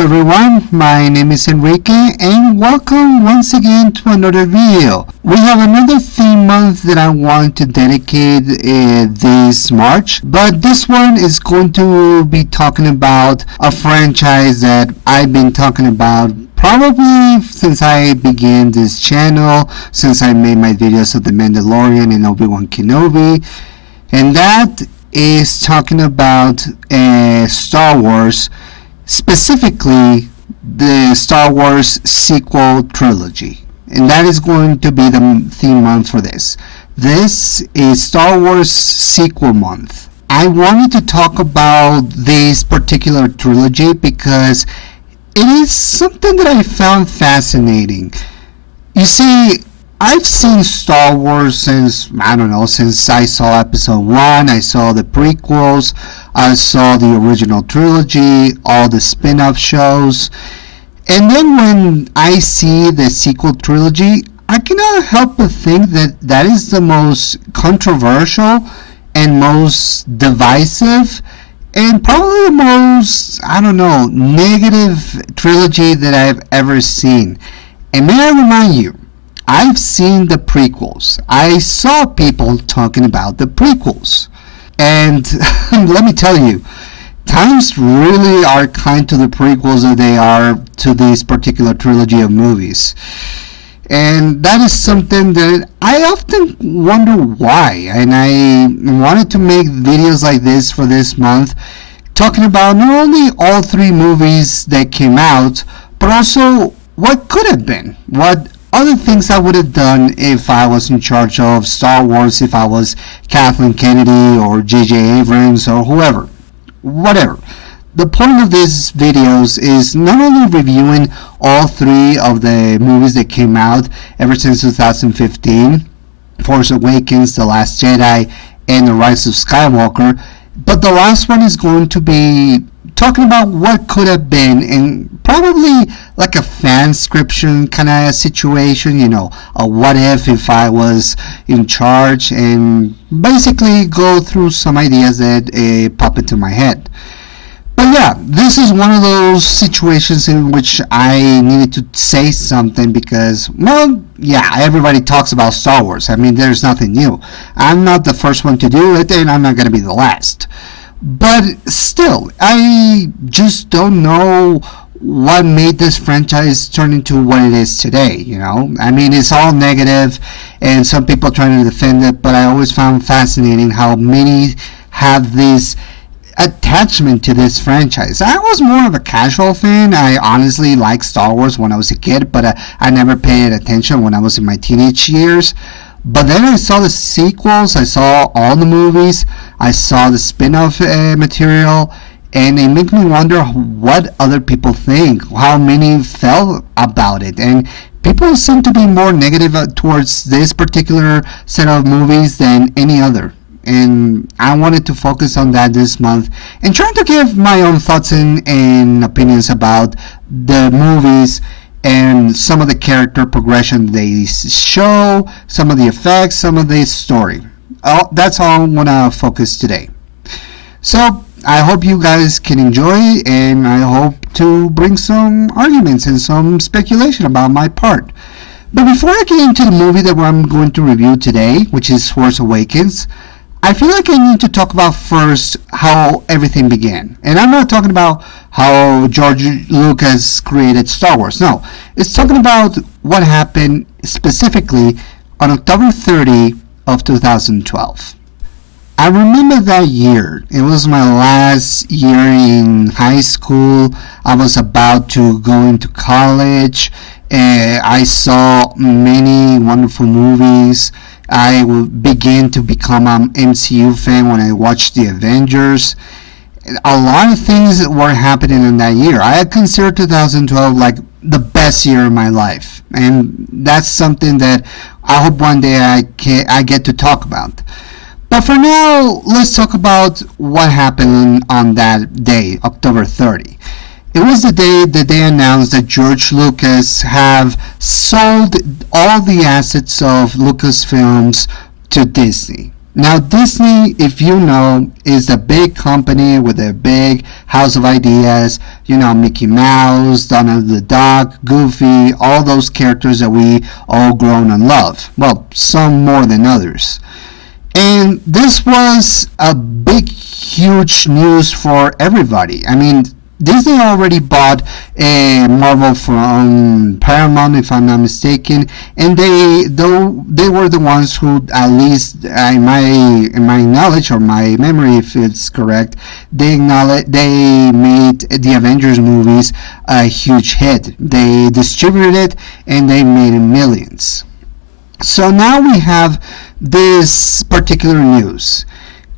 everyone, my name is Enrique and welcome once again to another video. We have another theme month that I want to dedicate this March, but this one is going to be talking about a franchise that I've been talking about probably since I began this channel, since I made my videos of The Mandalorian and Obi-Wan Kenobi, and that is talking about Star Wars, specifically the Star Wars sequel trilogy. And that is going to be the theme month for this. This is Star Wars sequel month. I wanted to talk about this particular trilogy because it is something that I found fascinating. You see, I've seen Star Wars since I saw episode 1, I saw the prequels, I saw the original trilogy, all the spin-off shows, and then when I see the sequel trilogy, I cannot help but think that that is the most controversial and most divisive and probably the most, negative trilogy that I've ever seen. And may I remind you, I've seen the prequels. I saw people talking about the prequels. And let me tell you, times really are kind to the prequels as they are to this particular trilogy of movies. And that is something that I often wonder why. And I wanted to make videos like this for this month, talking about not only all three movies that came out, but also what could have been, what other things I would have done if I was in charge of Star Wars, if I was Kathleen Kennedy or J.J. Abrams or whoever, whatever. The point of these videos is not only reviewing all three of the movies that came out ever since 2015, Force Awakens, The Last Jedi, and The Rise of Skywalker, but the last one is going to be talking about what could have been, and probably like a fanscription kind of situation, a what if I was in charge, and basically go through some ideas that pop into my head. But yeah, this is one of those situations in which I needed to say something because, everybody talks about Star Wars. I mean, there's nothing new. I'm not the first one to do it, and I'm not going to be the last. But still, I just don't know what made this franchise turn into what it is today, I mean, it's all negative, and some people trying to defend it, but I always found fascinating how many have this attachment to this franchise. I was more of a casual fan. I honestly liked Star Wars when I was a kid, but I never paid attention when I was in my teenage years. But then I saw the sequels, I saw all the movies, I saw the spin-off material, and it made me wonder what other people think, how many felt about it. And people seem to be more negative towards this particular set of movies than any other. And I wanted to focus on that this month and trying to give my own thoughts and opinions about the movies and some of the character progression they show, some of the effects, some of the story. That's all I'm going to focus today. So I hope you guys can enjoy, and I hope to bring some arguments and some speculation about my part. But before I get into the movie that I'm going to review today, which is Force Awakens, I feel like I need to talk about first how everything began. And I'm not talking about how George Lucas created Star Wars. No, it's talking about what happened specifically on October 30 of 2012. I remember that year. It was my last year in high school. I was about to go into college. I saw many wonderful movies. I began to become an MCU fan when I watched the Avengers. A lot of things were happening in that year. I consider 2012 like the best year of my life, and that's something that I hope one day I get to talk about. But for now, let's talk about what happened on that day, October 30. It was the day that they announced that George Lucas have sold all the assets of Lucasfilms to Disney. Now, Disney, if you know, is a big company with a big house of ideas. You know, Mickey Mouse, Donald the Duck, Goofy, all those characters that we all grown and love. Well, some more than others. And this was a big, huge news for everybody. I mean, Disney already bought Marvel from Paramount, if I'm not mistaken, and they were the ones who, at least in my knowledge or my memory, if it's correct, they made the Avengers movies a huge hit. They distributed it and they made millions. So now we have this particular news.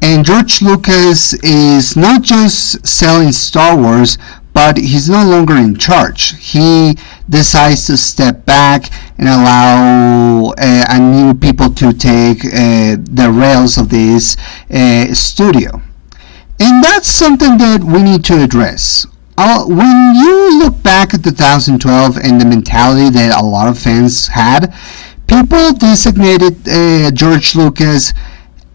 And George Lucas is not just selling Star Wars, but he's no longer in charge. He decides to step back and allow new people to take the rails of this studio. And that's something that we need to address. When you look back at 2012 and the mentality that a lot of fans had, people designated George Lucas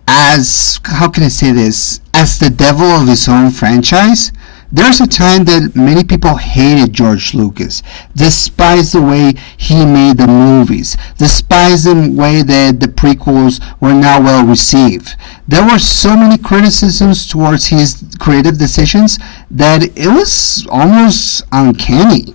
as, how can I say this, as the devil of his own franchise. There's a time that many people hated George Lucas, despised the way he made the movies, despised the way that the prequels were not well received. There were so many criticisms towards his creative decisions that it was almost uncanny.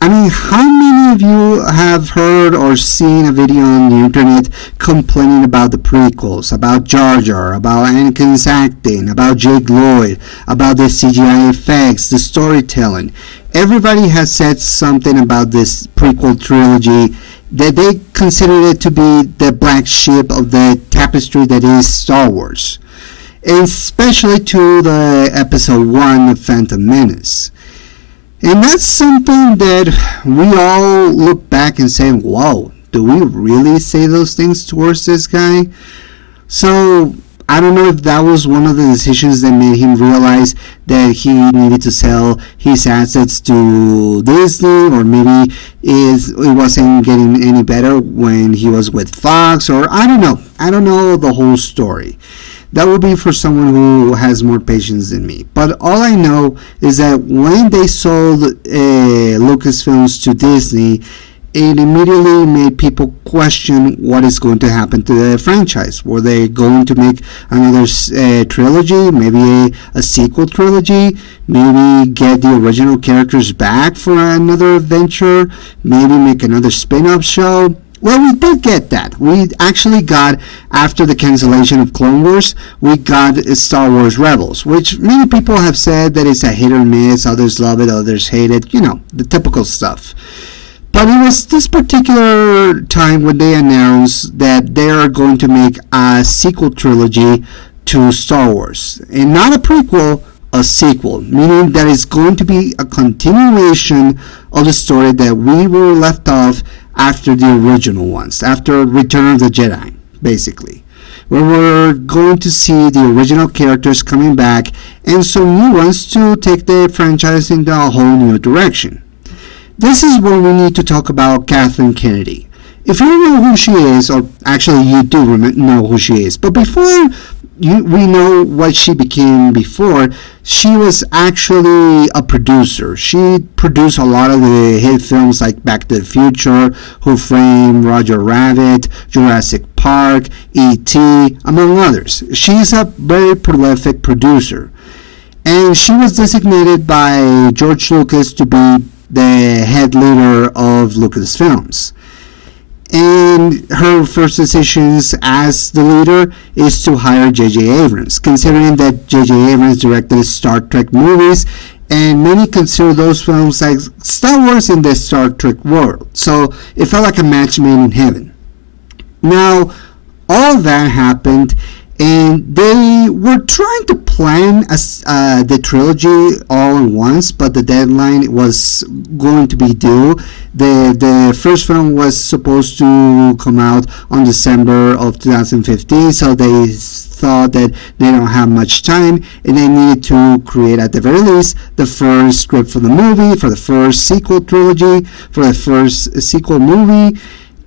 I mean, how many of you have heard or seen a video on the internet complaining about the prequels, about Jar Jar, about Anakin's acting, about Jake Lloyd, about the CGI effects, the storytelling? Everybody has said something about this prequel trilogy that they consider it to be the black sheep of the tapestry that is Star Wars, especially to the episode 1 of Phantom Menace. And that's something that we all look back and say, whoa, do we really say those things towards this guy? So I don't know if that was one of the decisions that made him realize that he needed to sell his assets to Disney, or maybe it wasn't getting any better when he was with Fox, or I don't know. I don't know the whole story. That would be for someone who has more patience than me. But all I know is that when they sold Lucasfilms to Disney, it immediately made people question what is going to happen to the franchise. Were they going to make another trilogy, maybe a sequel trilogy, maybe get the original characters back for another adventure, maybe make another spin-off show? Well, we did get that. We actually got, after the cancellation of Clone Wars, we got Star Wars Rebels, which many people have said that it's a hit or miss. Others love it, others hate it. You know, the typical stuff. But it was this particular time when they announced that they are going to make a sequel trilogy to Star Wars. And not a prequel, a sequel, meaning that it's going to be a continuation of the story that we were left off after the original ones, after Return of the Jedi, basically, where we're going to see the original characters coming back and some new ones to take the franchise in a whole new direction. This is where we need to talk about Kathleen Kennedy. If you don't know who she is, or actually you do know who she is, but before we know what she became before, she was actually a producer. She produced a lot of the hit films like Back to the Future, Who Framed Roger Rabbit, Jurassic Park, E.T., among others. She's a very prolific producer. And she was designated by George Lucas to be the head leader of Lucasfilms. And her first decisions as the leader is to hire J.J. Abrams, considering that J.J. Abrams directed Star Trek movies, and many consider those films like Star Wars in the Star Trek world. So it felt like a match made in heaven. Now, all that happened, and they were trying to plan the trilogy all at once, but the deadline was going to be due. The first film was supposed to come out on December of 2015, so they thought that they don't have much time, and they needed to create, at the very least, the first script for the movie, for the first sequel trilogy, for the first sequel movie,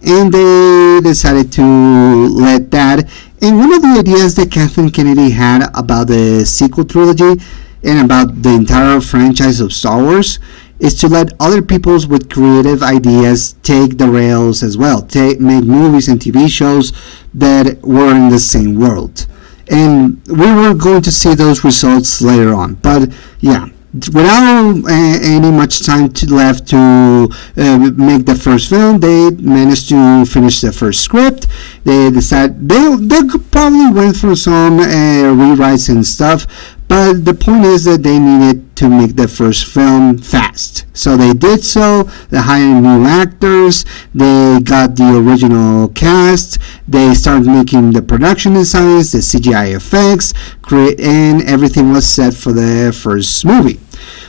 and they decided to let that. And one of the ideas that Kathleen Kennedy had about the sequel trilogy and about the entire franchise of Star Wars is to let other people with creative ideas take the rails as well, make movies and TV shows that were in the same world. And we were going to see those results later on. But yeah, without any much time left to make the first film, they managed to finish the first script. They decided they probably went through some rewrites and stuff, but the point is that they needed to make the first film fast. So they did so. They hired new actors. They got the original cast. They started making the production designs, the CGI effects, and everything was set for the first movie.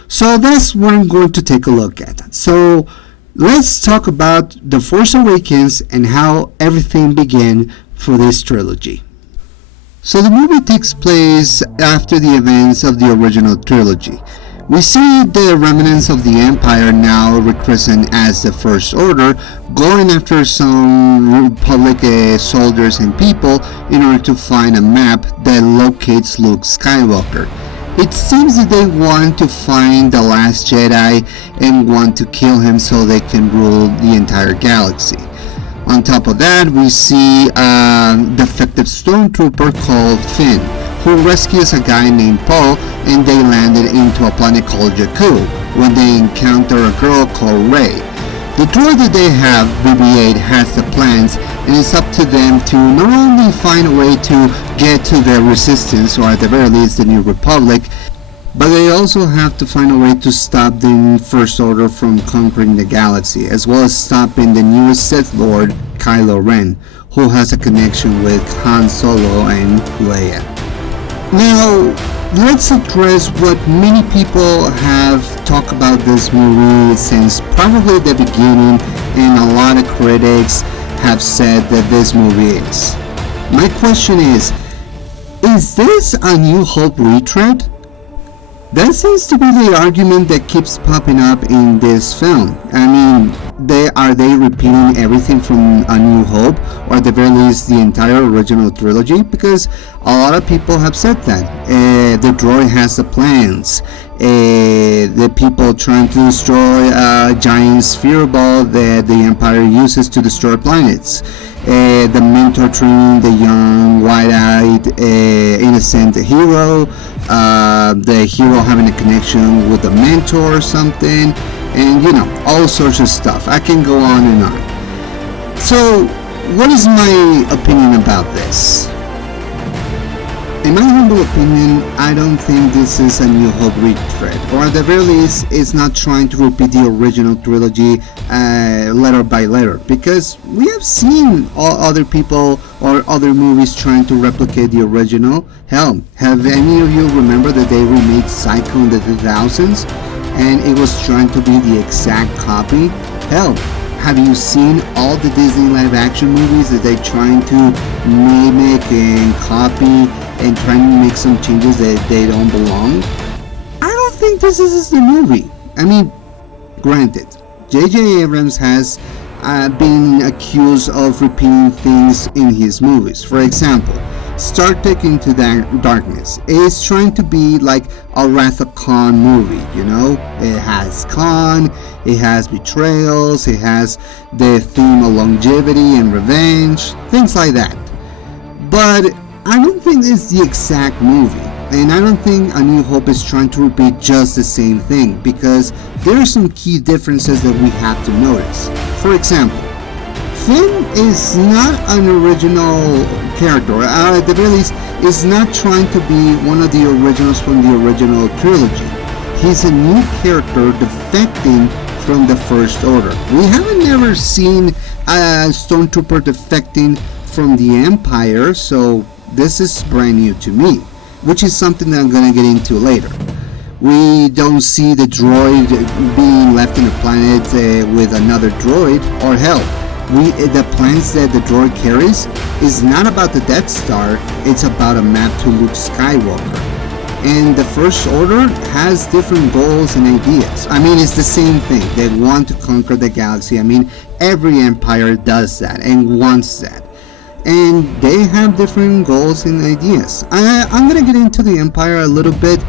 So that's what I'm going to take a look at. So let's talk about The Force Awakens and how everything began for this trilogy. So the movie takes place after the events of the original trilogy. We see the remnants of the Empire, now rechristened as the First Order, going after some Republic soldiers and people in order to find a map that locates Luke Skywalker. It seems that they want to find the last Jedi and want to kill him so they can rule the entire galaxy. On top of that, we see a defective stormtrooper called Finn, who rescues a guy named Paul, and they landed into a planet called Jakku, when they encounter a girl called Rey. The droid that they have, BB-8, has the plans, and it's up to them to not only find a way to get to the Resistance, or at the very least the New Republic, but they also have to find a way to stop the First Order from conquering the galaxy, as well as stopping the newest Sith Lord, Kylo Ren, who has a connection with Han Solo and Leia. Now, let's address what many people have talked about this movie since probably the beginning, and a lot of critics have said that this movie is. My question is this a New Hope retread? That seems to be the argument that keeps popping up in this film. I mean, are they repeating everything from A New Hope, or at the very least the entire original trilogy? Because a lot of people have said that. The droid has the plans. The people trying to destroy a giant sphere ball that the Empire uses to destroy planets. The mentor training the young, wide-eyed, innocent hero. The hero having a connection with the mentor or something, and all sorts of stuff. I can go on and on. So, what is my opinion about this? In my humble opinion, I don't think this is a New Hope retread, or at the very least, it's not trying to repeat the original trilogy letter by letter, because we have seen all other people or other movies trying to replicate the original. Hell, have any of you remember that they remade Psycho in the 2000s, and it was trying to be the exact copy? Hell, have you seen all the Disney live action movies that they're trying to mimic and copy and trying to make some changes that they don't belong? I don't think this is the movie. I mean, granted, J.J. Abrams has been accused of repeating things in his movies. For example, Star Trek Into Darkness is trying to be like a Wrath of Khan movie, It has Khan, it has betrayals, it has the theme of longevity and revenge, things like that. But I don't think it's the exact movie, and I don't think A New Hope is trying to repeat just the same thing, because there are some key differences that we have to notice. For example, Finn is not an original character, or at the very least, is not trying to be one of the originals from the original trilogy. He's a new character defecting from the First Order. We haven't ever seen a stormtrooper defecting from the Empire, so this is brand new to me, which is something that I'm going to get into later. We don't see the droid being left in a planet with another droid, or hell, the plans that the droid carries is not about the Death Star, it's about a map to Luke Skywalker. And the First Order has different goals and ideas. I mean, it's the same thing. They want to conquer the galaxy. I mean, every empire does that and wants that. and they have different goals and ideas. I'm gonna get into the Empire a little bit,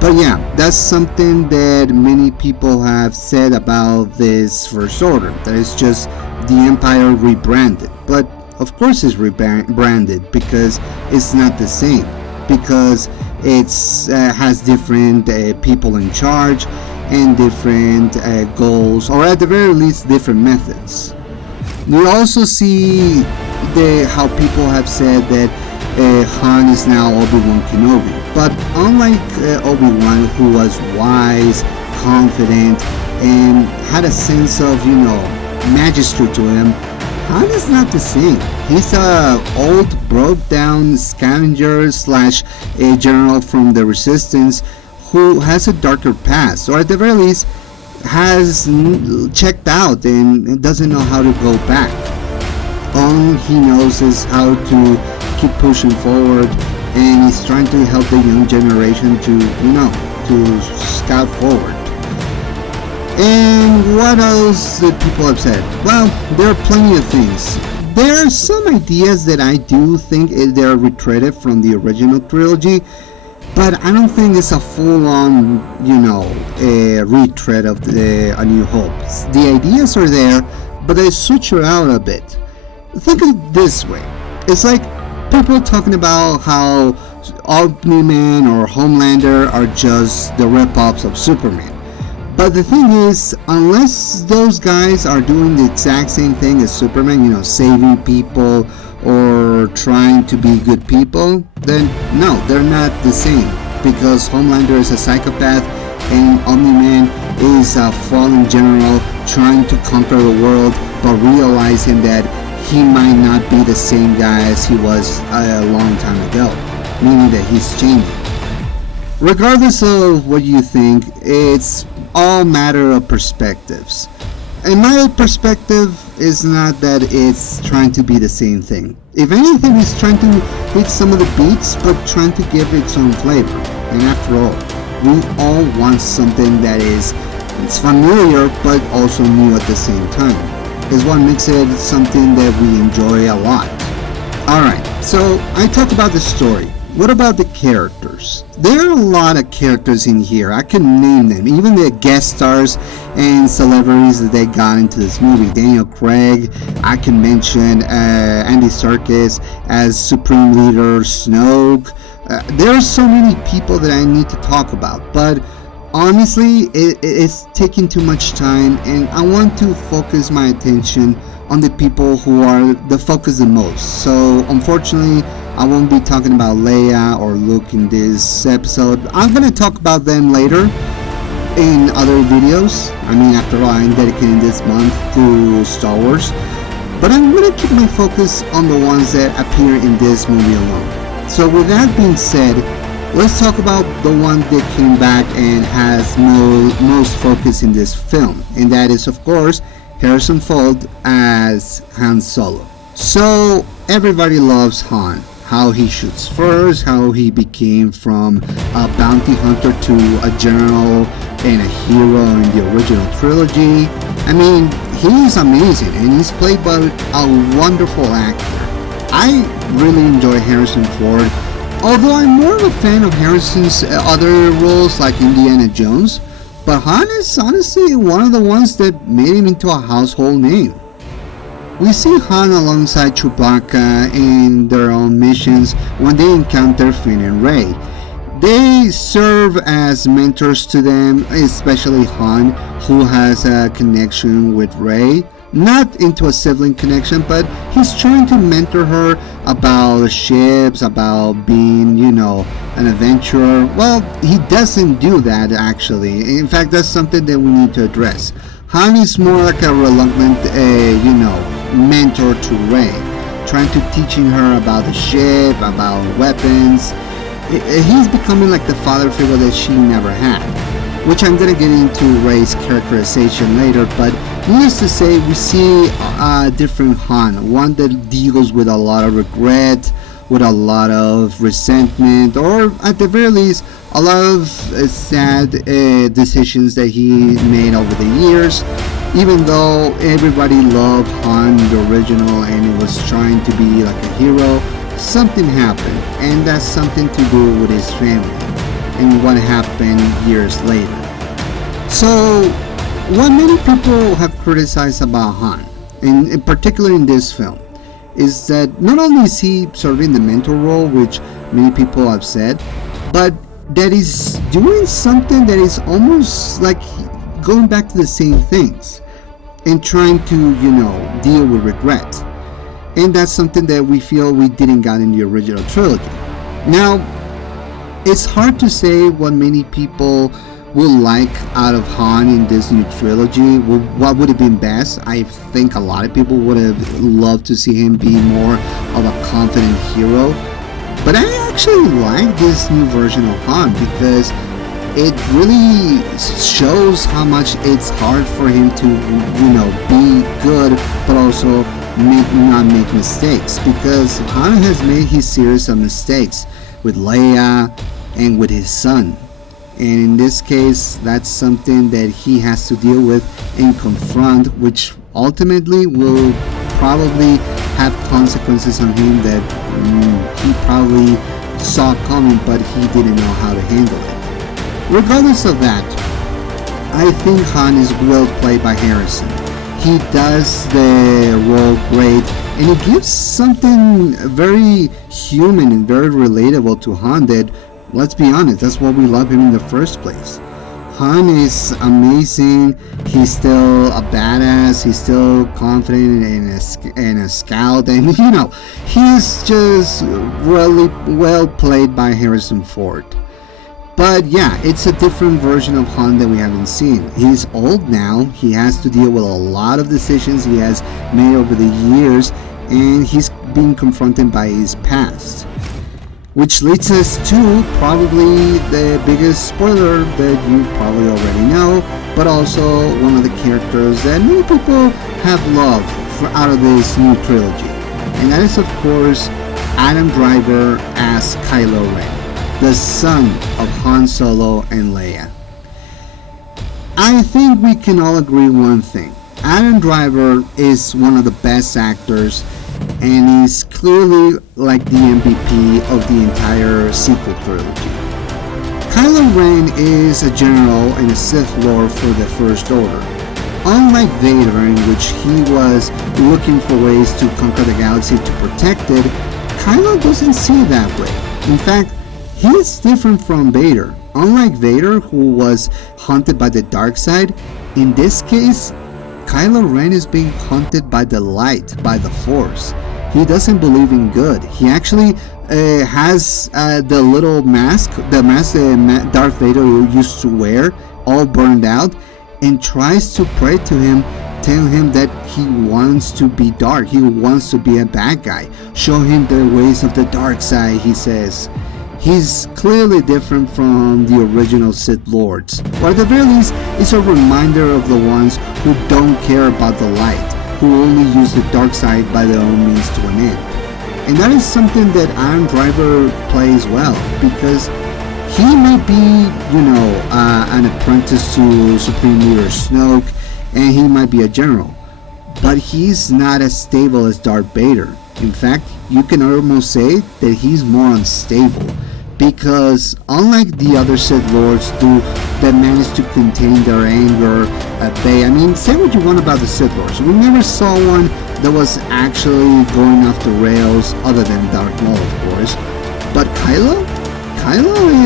but yeah, that's something that many people have said about this First Order, that it's just the Empire rebranded. But of course it's rebranded because it's not the same, because it's has different people in charge and different goals, or at the very least different methods. We also see how people have said that Han is now Obi-Wan Kenobi, but unlike Obi-Wan, who was wise, confident, and had a sense of, majesty to him, Han is not the same. He's a old, broke-down scavenger slash a general from the Resistance who has a darker past, or at the very least has checked out and doesn't know how to go back. All he knows is how to keep pushing forward, and he's trying to help the young generation to scout forward. And what else did people have said? Well, there are plenty of things. There are some ideas that I do think they're retreaded from the original trilogy, but I don't think it's a full-on, retread of A New Hope. The ideas are there, but they switch it out a bit. Think of it this way. It's like people talking about how Omni-Man or Homelander are just the rip-offs of Superman. But the thing is, unless those guys are doing the exact same thing as Superman, saving people or trying to be good people, then no, they're not the same. Because Homelander is a psychopath and Omni-Man is a fallen general trying to conquer the world, but realizing that he might not be the same guy as he was a long time ago, meaning that he's changing. Regardless of what you think, it's all matter of perspectives. And my perspective is not that it's trying to be the same thing. If anything, it's trying to hit some of the beats, but trying to give its own flavor. And after all, we all want something that it's familiar, but also new at the same time. Is what makes it something that we enjoy a lot. Alright, so I talked about the story. What about the characters? There are a lot of characters in here. I can name them. Even the guest stars and celebrities that they got into this movie. Daniel Craig. I can mention Andy Serkis as Supreme Leader Snoke. There are so many people that I need to talk about. But honestly, it's taking too much time. And I want to focus my attention on the people who are the focus the most. So unfortunately, I won't be talking about Leia or Luke in this episode. I'm going to talk about them later in other videos. I mean, after all, I'm dedicating this month to Star Wars. But I'm going to keep my focus on the ones that appear in this movie alone. So with that being said, let's talk about the one that came back and has most focus in this film. And that is, of course, Harrison Ford as Han Solo. So everybody loves Han. How he shoots first, how he became from a bounty hunter to a general and a hero in the original trilogy. I mean, he's amazing and he's played by a wonderful actor. I really enjoy Harrison Ford, although I'm more of a fan of Harrison's other roles like Indiana Jones, but Han is honestly one of the ones that made him into a household name. We see Han alongside Chewbacca in their own missions when they encounter Finn and Rey. They serve as mentors to them, especially Han, who has a connection with Rey. Not into a sibling connection, but he's trying to mentor her about ships, about being, an adventurer. Well, he doesn't do that actually. In fact, that's something that we need to address. Han is more like a reluctant, mentor to Rey, trying to teaching her about the ship, about weapons. He's becoming like the father figure that she never had, which I'm gonna get into Rey's characterization later. But needless to say, we see a different Han, one that deals with a lot of regret, with a lot of resentment, or at the very least a lot of sad decisions that he made over the years. Even though everybody loved Han, the original, and it was trying to be like a hero, something happened, and that's something to do with his family and what happened years later. So, what many people have criticized about Han, and in particular in this film, is that not only is he serving the mentor role, which many people have said, but that he's doing something that is almost like going back to the same things and trying to, deal with regret. And that's something that we feel we didn't get in the original trilogy. Now, it's hard to say what many people would like out of Han in this new trilogy. What would have been best? I think a lot of people would have loved to see him be more of a confident hero. But I actually like this new version of Han because it really shows how much it's hard for him to, be good, but also not make mistakes. Because Han has made his series of mistakes with Leia and with his son. And in this case, that's something that he has to deal with and confront, which ultimately will probably have consequences on him that he probably saw coming, but he didn't know how to handle it. Regardless of that, I think Han is well played by Harrison. He does the role great, and he gives something very human and very relatable to Han that, let's be honest, that's why we love him in the first place. Han is amazing. He's still a badass. He's still confident and a scout, and he's just really well played by Harrison Ford. But yeah, it's a different version of Han that we haven't seen. He's old now. He has to deal with a lot of decisions he has made over the years, and he's being confronted by his past. Which leads us to probably the biggest spoiler that you probably already know, but also one of the characters that many people have loved out of this new trilogy. And that is, of course, Adam Driver as Kylo Ren, the son of Han Solo and Leia. I think we can all agree one thing. Adam Driver is one of the best actors, and is clearly like the MVP of the entire sequel trilogy. Kylo Ren is a general and a Sith Lord for the First Order. Unlike Vader, in which he was looking for ways to conquer the galaxy to protect it, Kylo doesn't see it that way. In fact, he is different from Vader. Unlike Vader, who was haunted by the dark side, in this case, Kylo Ren is being haunted by the light, by the Force. He doesn't believe in good. He actually has the little mask, the mask that Darth Vader used to wear, all burned out, and tries to pray to him, tell him that he wants to be dark, he wants to be a bad guy. Show him the ways of the dark side, he says. He's clearly different from the original Sith Lords, or at the very least, it's a reminder of the ones who don't care about the light, who only use the dark side by their own means to an end. And that is something that Adam Driver plays well, because he may be, an apprentice to Supreme Leader Snoke, and he might be a general, but he's not as stable as Darth Vader. In fact, you can almost say that he's more unstable, because unlike the other Sith Lords that managed to contain their anger at bay, I mean, say what you want about the Sith Lords, we never saw one that was actually going off the rails other than Darth Maul, of course. But Kylo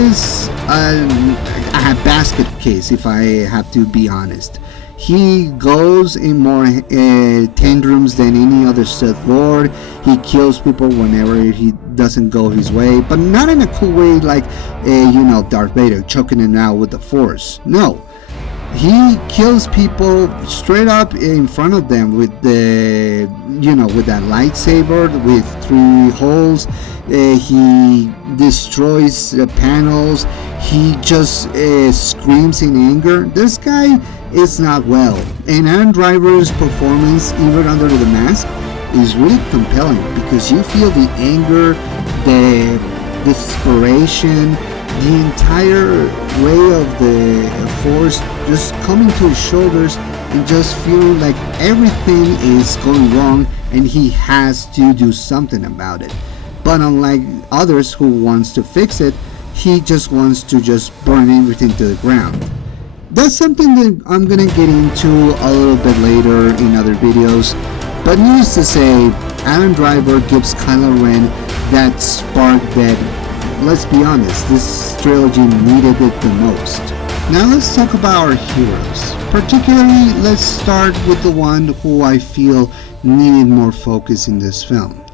is a basket case, if I have to be honest. He goes in more tantrums than any other Sith Lord. He kills people whenever he doesn't go his way, but not in a cool way like, Darth Vader choking him out with the Force. No, he kills people straight up in front of them with with that lightsaber with 3 holes. He destroys the panels. He just screams in anger. This guy is not well. And Adam Driver's performance, even under the mask, is really compelling, because you feel the anger, the desperation, the entire way of the Force just coming to his shoulders, and just feeling like everything is going wrong and he has to do something about it. But unlike others who wants to fix it, he just wants to just burn everything to the ground. That's something that I'm gonna get into a little bit later in other videos, but needless to say, Adam Driver gives Kylo Ren that spark that, let's be honest, this trilogy needed it the most. Now let's talk about our heroes. Particularly, let's start with the one who I feel needed more focus in this film.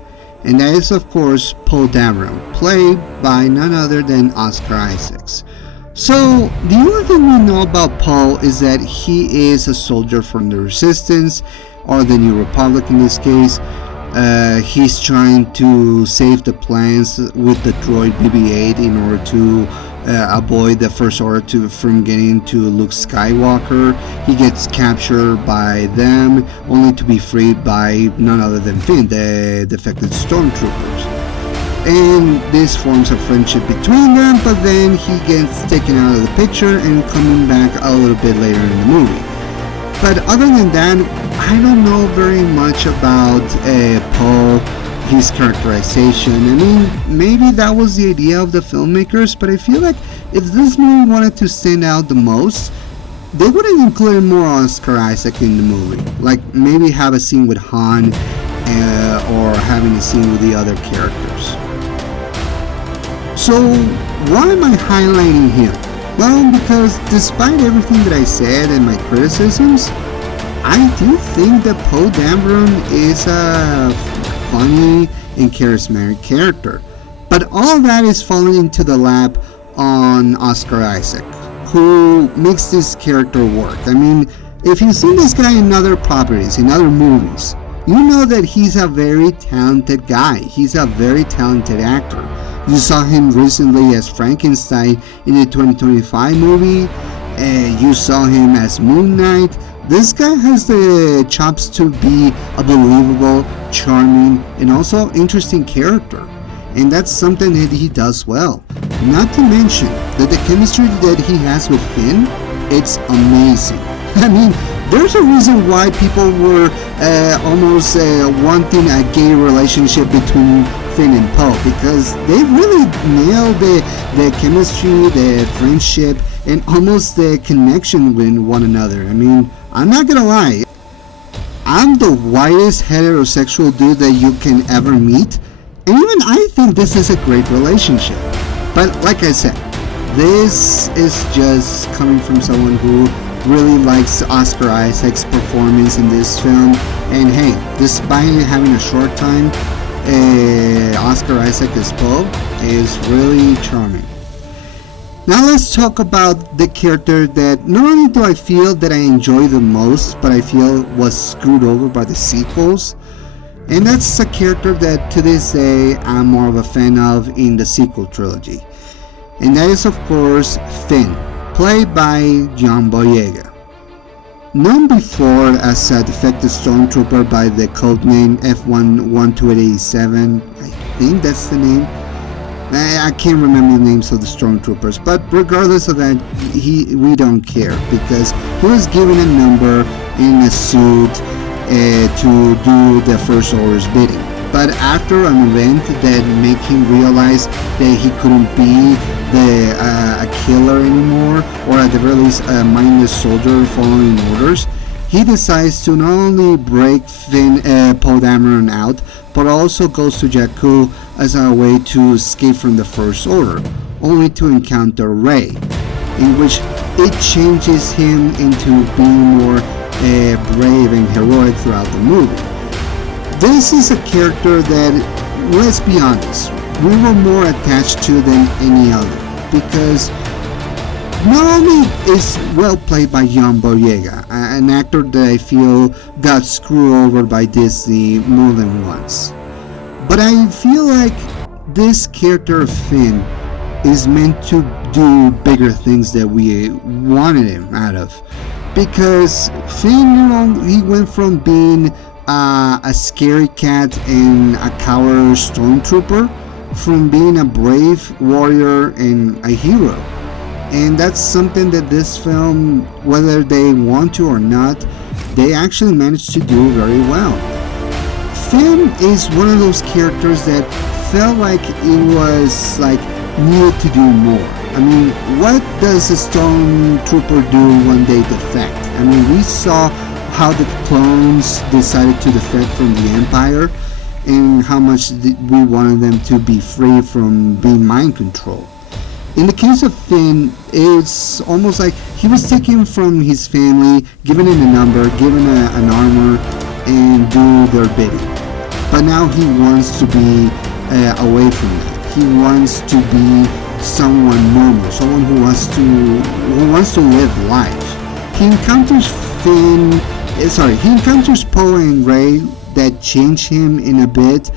And that is, of course, Poe Dameron, played by none other than Oscar Isaacs. So, the only thing we know about Poe is that he is a soldier from the Resistance, or the New Republic in this case. He's trying to save the plans with the droid BB-8 in order to avoid the First Order from getting to Luke Skywalker. He gets captured by them, only to be freed by none other than Finn, the defected stormtroopers. And this forms a friendship between them, but then he gets taken out of the picture and coming back a little bit later in the movie. But other than that, I don't know very much about Poe, his characterization. I mean, maybe that was the idea of the filmmakers, but I feel like if this movie wanted to stand out the most, they would have included more Oscar Isaac in the movie. Like maybe have a scene with Han or having a scene with the other characters. So why am I highlighting him? Well, because despite everything that I said and my criticisms, I do think that Poe Dameron is a funny and charismatic character. But all that is falling into the lap on Oscar Isaac, who makes this character work. I mean, if you've seen this guy in other properties, in other movies, you know that he's a very talented guy. He's a very talented actor. You saw him recently as Frankenstein in the 2025 movie. You saw him as Moon Knight. This guy has the chops to be a believable, charming, and also interesting character. And that's something that he does well. Not to mention that the chemistry that he has with Finn, it's amazing. I mean, there's a reason why people were almost wanting a gay relationship between Finn and Poe, because they really nailed the chemistry, the friendship, and almost the connection with one another. I mean, I'm not gonna lie, I'm the whitest heterosexual dude that you can ever meet, and even I think this is a great relationship. But like I said, this is just coming from someone who really likes Oscar Isaac's performance in this film. And hey, despite having a short time, Oscar Isaac as Poe is really charming. Now let's talk about the character that not only do I feel that I enjoy the most, but I feel was screwed over by the sequels. And that's a character that to this day I'm more of a fan of in the sequel trilogy. And that is of course Finn, played by John Boyega. Known before as a defected stormtrooper by the codename F1-1287, I think that's the name. I can't remember the names of the stormtroopers, but regardless of that, we don't care, because he was given a number in a suit to do the First Order's bidding. But after an event that made him realize that he couldn't be a killer anymore, or at the very least a mindless soldier following orders, he decides to not only break Poe Dameron out, but also goes to Jakku as a way to escape from the First Order, only to encounter Rey, in which it changes him into being more brave and heroic throughout the movie. This is a character that, let's be honest, we were more attached to than any other, because not only is well played by John Boyega, an actor that I feel got screwed over by Disney more than once, but I feel like this character of Finn is meant to do bigger things that we wanted him out of, because Finn, he went from being a scary cat and a coward stormtrooper, from being a brave warrior and a hero. And that's something that this film, whether they want to or not, they actually managed to do very well. Finn is one of those characters that felt like it was like needed to do more. I mean, what does a stormtrooper do when they defect? I mean, we saw how the clones decided to defect from the Empire and how much we wanted them to be free from being mind controlled. In the case of Finn, it's almost like he was taken from his family, given him a number, given an armor, and do their bidding. But now he wants to be away from that. He wants to be someone normal, someone who wants to live life. He encounters Poe and Rey that change him in a bit.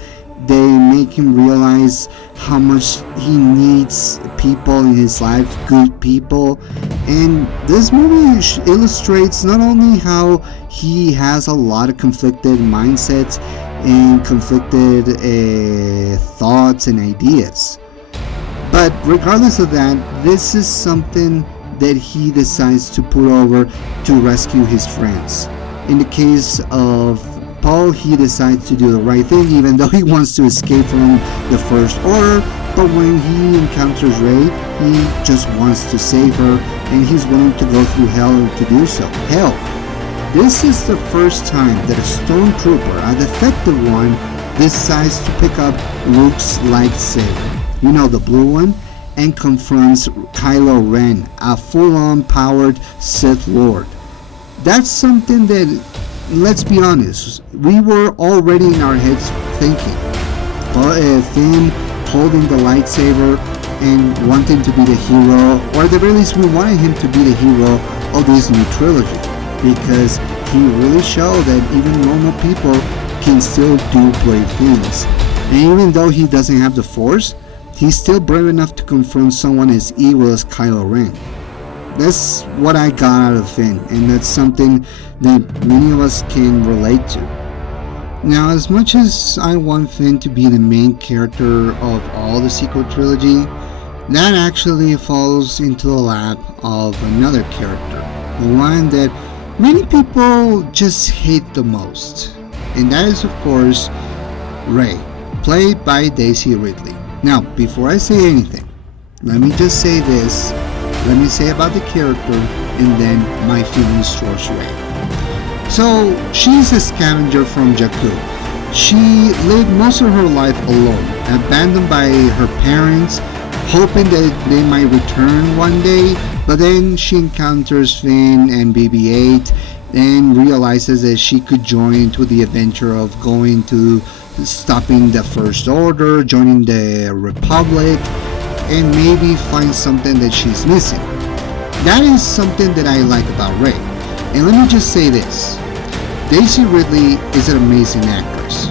They make him realize how much he needs people in his life, good people. And this movie illustrates not only how he has a lot of conflicted mindsets and conflicted thoughts and ideas, but regardless of that, this is something that he decides to put over to rescue his friends. In the case of Paul, he decides to do the right thing even though he wants to escape from the First Order, but when he encounters Rey, he just wants to save her and he's willing to go through hell to do so. Hell, this is the first time that a stormtrooper, a defective one, decides to pick up Luke's lightsaber, you know, the blue one, and confronts Kylo Ren, a full-on powered Sith Lord. That's something that, let's be honest, we were already in our heads thinking. Finn holding the lightsaber and wanting to be the hero, or at the very least we wanted him to be the hero of this new trilogy, because he really showed that even normal people can still do brave things. And even though he doesn't have the Force, he's still brave enough to confront someone as evil as Kylo Ren. That's what I got out of Finn, and that's something that many of us can relate to. Now, as much as I want Finn to be the main character of all the sequel trilogy, that actually falls into the lap of another character, the one that many people just hate the most, and that is of course Rey, played by Daisy Ridley. Now, before I say anything, let me just say this. Let me say about the character and then my feelings towards Rey. So, she's a scavenger from Jakku. She lived most of her life alone, abandoned by her parents, hoping that they might return one day, but then she encounters Finn and BB-8 and realizes that she could join into the adventure of going to stopping the First Order, joining the Republic, and maybe find something that she's missing. That is something that I like about Rey. And let me just say this. Daisy Ridley is an amazing actress.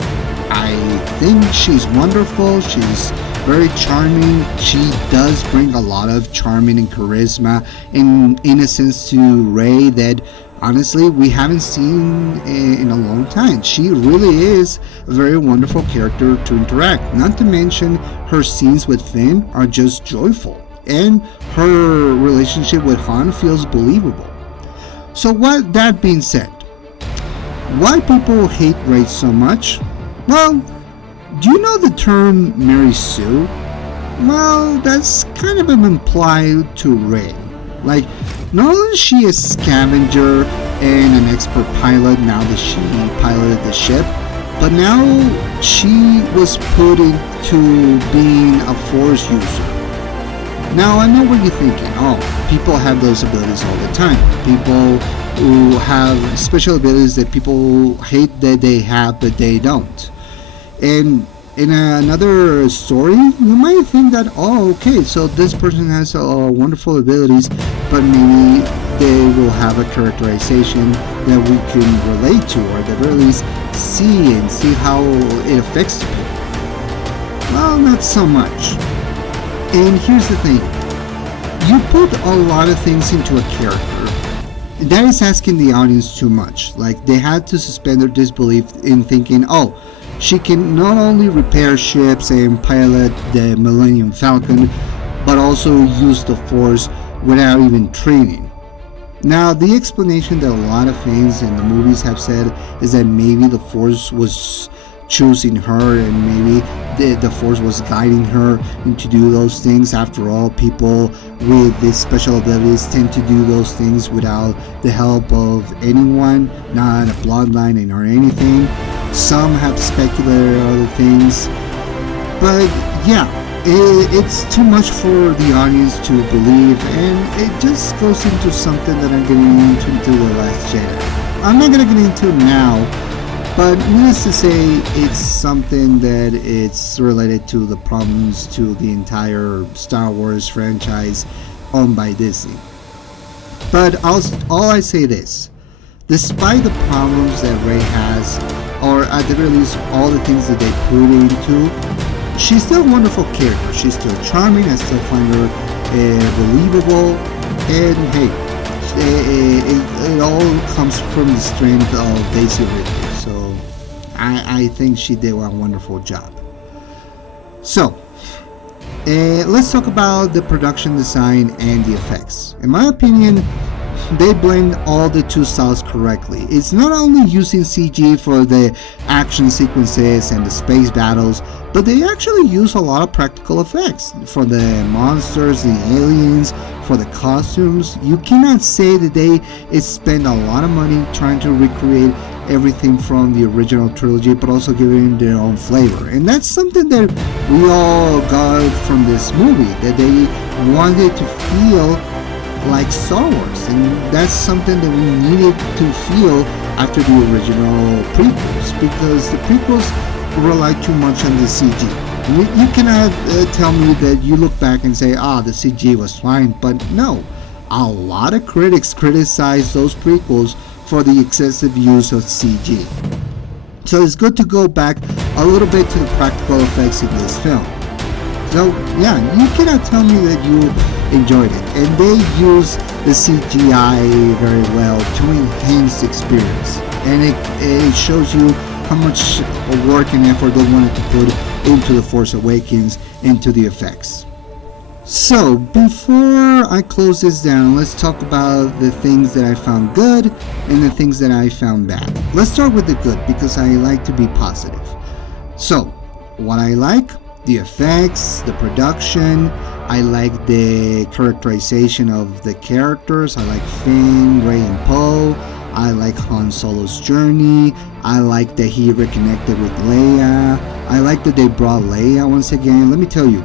I think she's wonderful. She's very charming. She does bring a lot of charming and charisma and innocence to Rey that honestly we haven't seen in a long time. She really is a very wonderful character to interact. Not to mention her scenes with Finn are just joyful, and her relationship with Han feels believable. So what that being said, why people hate Rey so much? Well, do you know the term Mary Sue? Well, that's kind of implied to Rey. Like, not only is she a scavenger and an expert pilot now that she piloted the ship, but now she was put into being a Force user. Now, I know what you're thinking. Oh, people have those abilities all the time. People who have special abilities that people hate that they have, but they don't. And in another story, you might think that, oh, okay, so this person has wonderful abilities, but maybe they will have a characterization that we can relate to, or at the very least see and see how it affects people. Well, not so much. And here's the thing. You put a lot of things into a character. That is asking the audience too much. Like, they had to suspend their disbelief in thinking, oh, she can not only repair ships and pilot the Millennium Falcon, but also use the Force without even training. Now, the explanation that a lot of fans in the movies have said is that maybe the Force was choosing her, and maybe the Force was guiding her to do those things. After all, people with these special abilities tend to do those things without the help of anyone, not a bloodline or anything. Some have speculated other things, but yeah, it's too much for the audience to believe, and it just goes into something that I'm getting into The Last Jedi. I'm not going to get into it now, but needless to say, it's something that it's related to the problems to the entire Star Wars franchise owned by Disney. But all I say this, despite the problems that Rey has, or at the very least all the things that they put into, she's still a wonderful character. She's still charming. I still find her believable, and hey, it all comes from the strength of Daisy Ridley. So I think she did a wonderful job. So let's talk about the production design and the effects. In my opinion, they blend all the two styles correctly. It's not only using CG for the action sequences and the space battles, but they actually use a lot of practical effects for the monsters, the aliens, for the costumes. You cannot say that they spend a lot of money trying to recreate everything from the original trilogy, but also giving their own flavor. And that's something that we all got from this movie, that they wanted to feel like Star Wars, and that's something that we needed to feel after the original prequels, because the prequels rely too much on the CG. You cannot tell me that you look back and say, the CG was fine, but no. A lot of critics criticize those prequels for the excessive use of CG. So it's good to go back a little bit to the practical effects in this film. So yeah, you cannot tell me that you enjoyed it, and they use the CGI very well to enhance the experience, and it shows you how much work and effort they wanted to put into The Force Awakens, into the effects. So before I close this down, let's talk about the things that I found good and the things that I found bad. Let's start with the good, because I like to be positive. So what I like: the effects, the production. I like the characterization of the characters. I like Finn, Rey, and Poe. I like Han Solo's journey. I like that he reconnected with Leia. I like that they brought Leia once again. Let me tell you,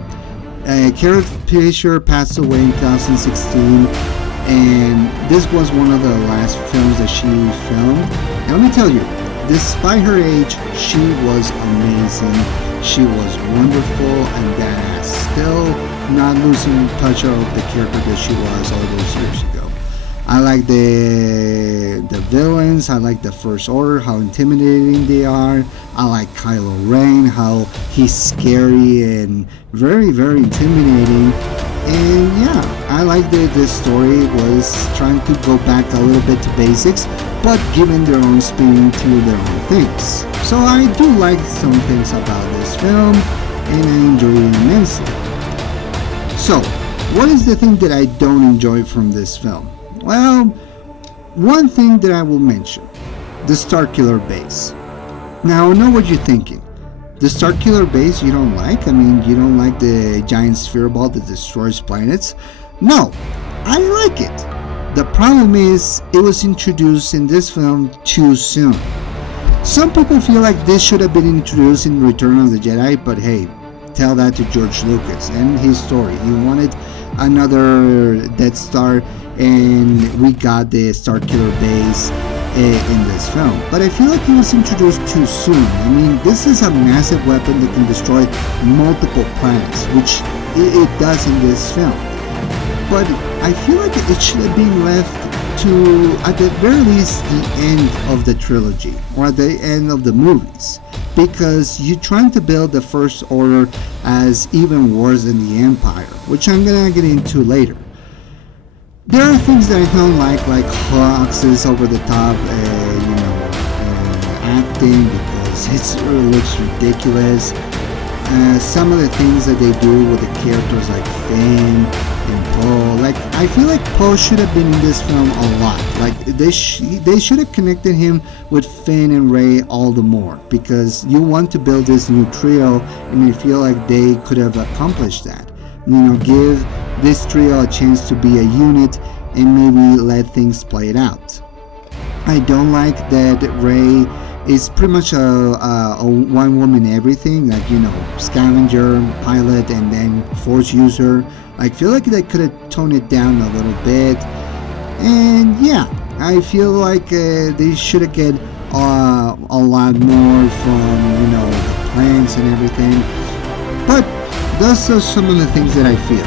Carrie Fisher passed away in 2016, and this was one of the last films that she filmed. And let me tell you, despite her age, she was amazing. She was wonderful and badass, still not losing touch of the character that she was all those years ago. I like the villains. I like the First Order, how intimidating they are. I like Kylo Ren, how he's scary and very, very intimidating. And yeah, I like that this story was trying to go back a little bit to basics, but giving their own spin to their own things. So I do like some things about this film, and I enjoy it immensely. So, what is the thing that I don't enjoy from this film? Well, one thing that I will mention: the Starkiller base. Now, I know what you're thinking. The Starkiller base you don't like? I mean, you don't like the giant sphere ball that destroys planets? No, I like it. The problem is, it was introduced in this film too soon. Some people feel like this should have been introduced in Return of the Jedi, but hey, tell that to George Lucas and his story. He wanted another Death Star, and we got the Starkiller base in this film. But I feel like it was introduced too soon. I mean, this is a massive weapon that can destroy multiple planets, which it does in this film. But I feel like it should have been left to, at the very least, the end of the trilogy, or at the end of the movies, because you're trying to build the First Order as even worse than the Empire, which I'm gonna get into later. There are things that I don't like Hawks' over-the-top, acting, because it looks ridiculous. some of the things that they do with the characters like Finn and Poe. Like, I feel like Poe should have been in this film a lot. Like, they should have connected him with Finn and Rey all the more, because you want to build this new trio, and I feel like they could have accomplished that. You know, give this trio a chance to be a unit and maybe let things play it out. I don't like that Rey is pretty much a one woman everything, like, you know, scavenger, pilot, and then force user. I feel like they could have toned it down a little bit, and yeah, I feel like they should have get a lot more from, you know, the plans and everything. But those are some of the things that I feel.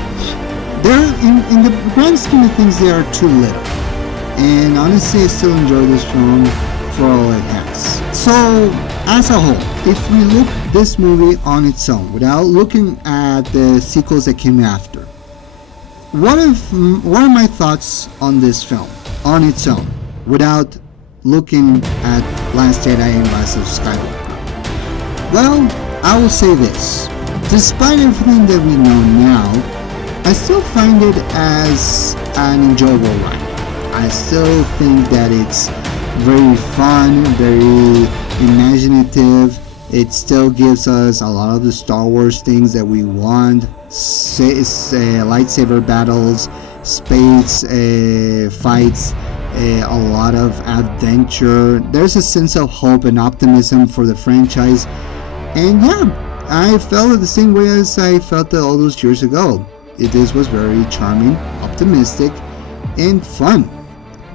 They're in the grand scheme of things, they are too little. And honestly, I still enjoy this film for all it has. So, as a whole, if we look this movie on its own, without looking at the sequels that came after, what are my thoughts on this film on its own, without looking at Last Jedi and Rise of Skywalker? Well, I will say this: despite everything that we know now, I still find it as an enjoyable ride. I still think that it's very fun, very imaginative. It still gives us a lot of the Star Wars things that we want. Lightsaber battles, space fights, a lot of adventure. There's a sense of hope and optimism for the franchise. And yeah, I felt it the same way as I felt it all those years ago. This was very charming, optimistic, and fun.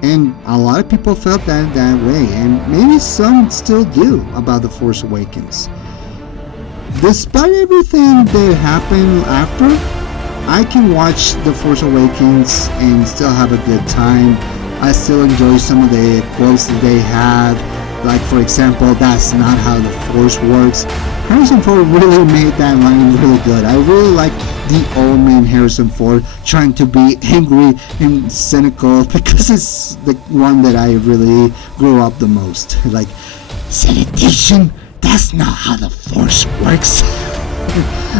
And a lot of people felt that way, and maybe some still do about The Force Awakens. Despite everything that happened after, I can watch The Force Awakens and still have a good time. I still enjoy some of the quotes that they have, like, for example, "That's not how the Force works." Harrison Ford really made that line really good. I really like the old man Harrison Ford trying to be angry and cynical, because it's the one that I really grew up the most. Like, "Sanitation, that's not how the Force works."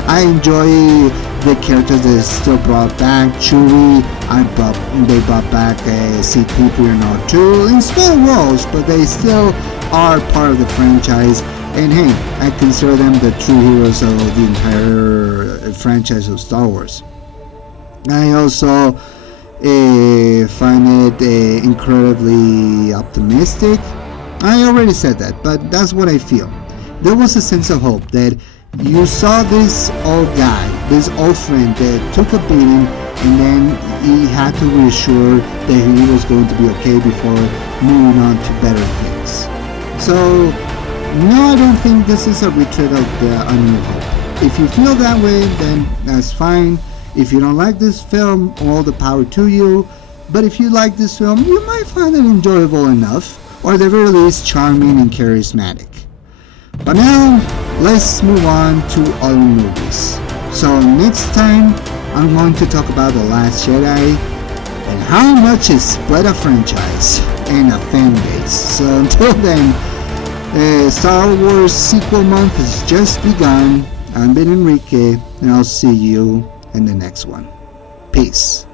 I enjoy the characters that still brought back. Chewie, they brought back C-3PO and R2 in small roles, but they still are part of the franchise. And hey, I consider them the true heroes of the entire franchise of Star Wars. I also find it incredibly optimistic. I already said that, but that's what I feel. There was a sense of hope that you saw this old guy, this old friend that took a beating, and then he had to reassure that he was going to be okay before moving on to better things. So, no, I don't think this is a retreat of the A New Hope. If you feel that way, then that's fine. If you don't like this film, all the power to you. But if you like this film, you might find it enjoyable enough, or at the very least charming and charismatic. But now, let's move on to other movies. So next time, I'm going to talk about The Last Jedi and how much it split a franchise and a fan base. So until then, Star Wars sequel month has just begun. I'm Ben Enrique, and I'll see you in the next one. Peace.